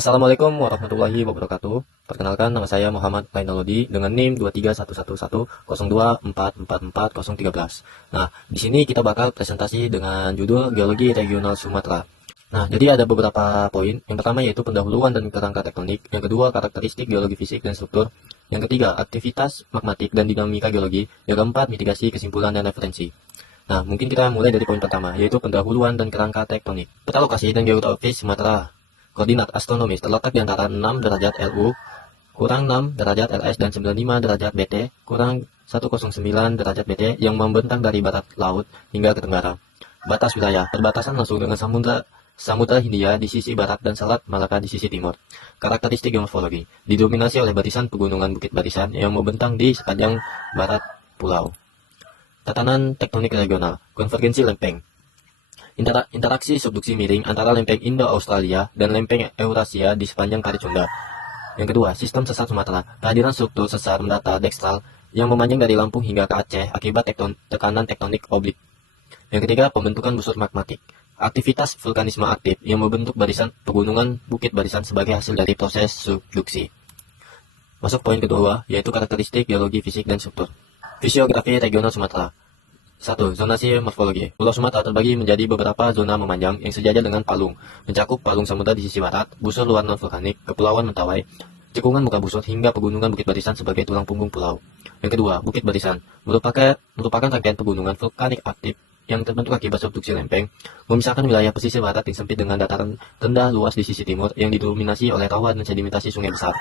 Assalamualaikum warahmatullahi wabarakatuh. Perkenalkan, nama saya Muhammad Lainolodi dengan NIM 2311102444013. Nah, di sini kita bakal presentasi dengan judul Geologi Regional Sumatera. Nah, jadi ada beberapa poin. Yang pertama yaitu pendahuluan dan kerangka tektonik. Yang kedua, karakteristik geologi fisik dan struktur. Yang ketiga, aktivitas magmatik dan dinamika geologi. Yang keempat, mitigasi, kesimpulan, dan referensi. Nah, mungkin kita mulai dari poin pertama, yaitu pendahuluan dan kerangka tektonik. Peta lokasi dan geografis Sumatera. Koordinat astronomis terletak di antara 6 derajat LU kurang 6 derajat LS dan 95 derajat BT kurang 109 derajat BT yang membentang dari barat laut hingga ke tenggara. Batas wilayah, perbatasan langsung dengan Samudra Hindia di sisi barat dan Selat Malaka di sisi timur. Karakteristik geomorfologi, didominasi oleh barisan pegunungan bukit barisan yang membentang di sepanjang barat pulau. Tatanan tektonik regional, konvergensi lempeng. Interaksi subduksi miring antara lempeng Indo-Australia dan lempeng Eurasia di sepanjang Kali Sunda. Yang kedua, sistem sesar Sumatera. Kehadiran struktur sesar mendata dekstral yang memanjang dari Lampung hingga ke Aceh akibat tekanan tektonik oblik. Yang ketiga, pembentukan busur magmatik. Aktivitas vulkanisme aktif yang membentuk barisan pegunungan bukit barisan sebagai hasil dari proses subduksi. Masuk poin kedua, yaitu karakteristik geologi fisik dan struktur. Fisiografi regional Sumatera. 1. Zonasi morfologi. Pulau Sumatera terbagi menjadi beberapa zona memanjang yang sejajar dengan palung, mencakup palung samudra di sisi barat, busur luar non-vulkanik, kepulauan Mentawai, cekungan muka busur hingga pegunungan bukit barisan sebagai tulang punggung pulau. Yang kedua, bukit barisan merupakan rangkaian pegunungan vulkanik aktif yang terbentuk akibat subduksi lempeng, memisahkan wilayah pesisir barat yang sempit dengan dataran rendah luas di sisi timur yang didominasi oleh rawa dan sedimentasi sungai besar.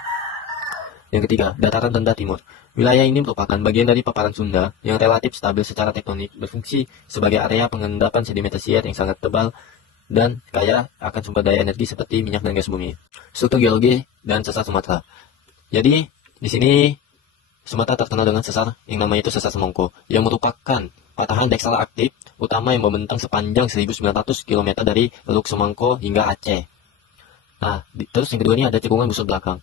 Yang ketiga, dataran rendah timur. Wilayah ini merupakan bagian dari paparan Sunda yang relatif stabil secara tektonik, berfungsi sebagai area pengendapan sedimentasi yang sangat tebal dan kaya akan sumber daya energi seperti minyak dan gas bumi. Struktur geologi dan sesar Sumatera. Jadi, di sini Sumatera terkenal dengan sesar yang namanya itu sesar Semongko, yang merupakan patahan dekstral aktif utama yang membentang sepanjang 1.900 km dari Teluk Semongko hingga Aceh. Nah, terus yang kedua ini ada cekungan busur belakang.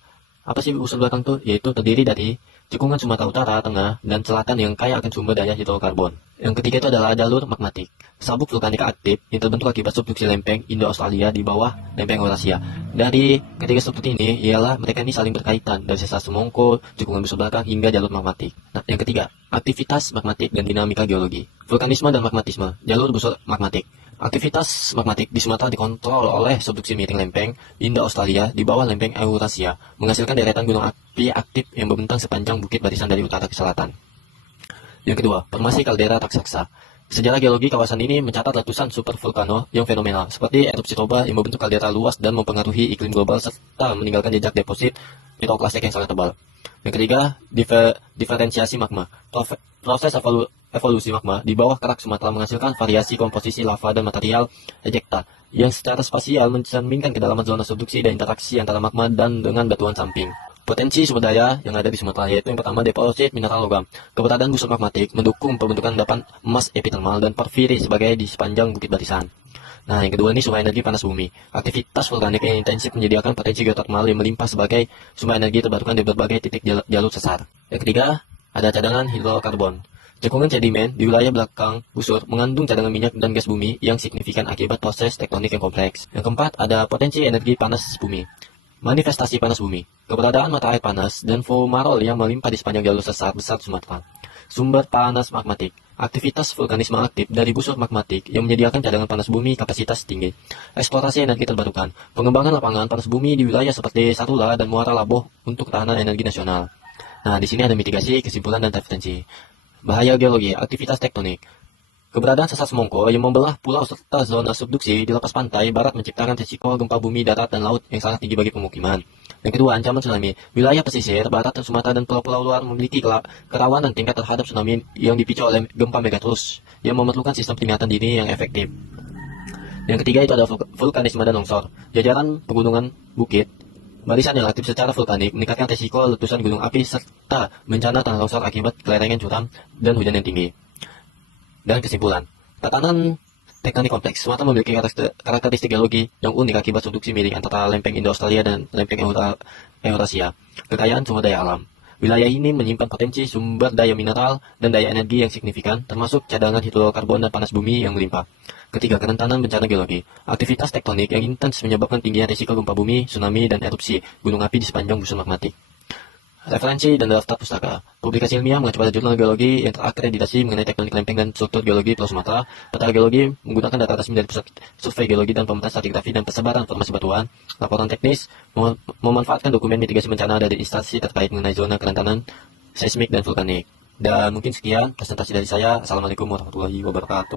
Apa sih busur belakang itu? Yaitu terdiri dari cekungan Sumatera Utara, Tengah, dan Selatan yang kaya akan sumber daya hidrokarbon. Yang ketiga itu adalah jalur magmatik, sabuk vulkanik aktif yang terbentuk akibat subduksi lempeng Indo-Australia di bawah lempeng Eurasia. Dari ketiga struktur ini ialah mereka ini saling berkaitan dari sesar Semongko, cekungan busur belakang hingga jalur magmatik. Nah, yang ketiga, aktivitas magmatik dan dinamika geologi. Vulkanisme dan magmatisme, jalur busur magmatik. Aktivitas magmatik di Sumatera dikontrol oleh subduksi miring lempeng Indo-Australia di bawah lempeng Eurasia, menghasilkan deretan gunung api aktif yang membentang sepanjang bukit barisan dari utara ke selatan. Yang kedua, formasi kaldera raksasa. Sejarah geologi kawasan ini mencatat letusan supervulkano yang fenomenal, seperti erupsi Toba yang membentuk kaldera luas dan mempengaruhi iklim global serta meninggalkan jejak deposit piroklastik yang sangat tebal. Yang ketiga, diferensiasi magma. Proses evolusi magma di bawah kerak Sumatera menghasilkan variasi komposisi lava dan material ejekta yang secara spasial mencerminkan kedalaman zona subduksi dan interaksi antara magma dan dengan batuan samping. Potensi sumber daya yang ada di Sumatera yaitu yang pertama deposit mineral logam. Keberadaan busur magmatik mendukung pembentukan endapan emas epithermal dan porfiri sebagai di sepanjang bukit barisan. Nah, yang kedua ini sumber energi panas bumi. Aktivitas vulkanik yang intensif menyediakan potensi geotermal yang melimpah sebagai sumber energi terbarukan di berbagai titik jalur sesar. Yang ketiga, ada cadangan hidrokarbon. Cekungan sedimen di wilayah belakang busur mengandung cadangan minyak dan gas bumi yang signifikan akibat proses tektonik yang kompleks. Yang keempat, ada potensi energi panas bumi. Manifestasi panas bumi. Keberadaan mata air panas dan fumarol yang melimpah di sepanjang jalur sesar besar Sumatera. Sumber panas magmatik. Aktivitas vulkanisme aktif dari busur magmatik yang menyediakan cadangan panas bumi kapasitas tinggi. Eksplorasi energi terbarukan. Pengembangan lapangan panas bumi di wilayah seperti Sarula dan Muara Laboh untuk ketahanan energi nasional. Nah, di sini ada mitigasi, kesimpulan, dan referensi. Bahaya geologi, aktivitas tektonik. Keberadaan sesar Semongko yang membelah pulau serta zona subduksi di lepas pantai barat menciptakan risiko gempa bumi darat dan laut yang sangat tinggi bagi pemukiman. Yang kedua, ancaman tsunami. Wilayah pesisir, barat Sumatera dan pulau-pulau luar memiliki kerawanan tingkat terhadap tsunami yang dipicu oleh gempa megatrus yang memerlukan sistem peringatan dini yang efektif. Yang ketiga itu ada vulkanisme dan longsor. Jajaran pegunungan bukit barisan yang aktif secara vulkanik meningkatkan risiko letusan gunung api serta bencana tanah longsor akibat kelerengan curam dan hujan yang tinggi. Dan kesimpulan, tatanan tektonik kompleks Sumatera memiliki karakteristik geologi yang unik akibat subduksi miring antara lempeng Indo-Australia dan lempeng Eurasia. Kekayaan sumber daya alam. Wilayah ini menyimpan potensi sumber daya mineral dan daya energi yang signifikan, termasuk cadangan hidrokarbon dan panas bumi yang melimpah. Ketiga, kerentanan bencana geologi. Aktivitas tektonik yang intens menyebabkan tingginya risiko gempa bumi, tsunami, dan erupsi gunung api di sepanjang busur magmatik. Referensi dan daftar pustaka. Publikasi ilmiah mengacu pada jurnal geologi yang terakreditasi mengenai tektonik lempeng dan struktur geologi Pulau Sumatera. Data geologi menggunakan data resmi dari Pusat Survei Geologi dan Pemetaan Stratigrafi dan Persebaran Formasi Batuan. Laporan teknis memanfaatkan dokumen mitigasi bencana dari instansi terkait mengenai zona kerentanan seismik dan vulkanik. Dan mungkin sekian presentasi dari saya. Assalamualaikum warahmatullahi wabarakatuh.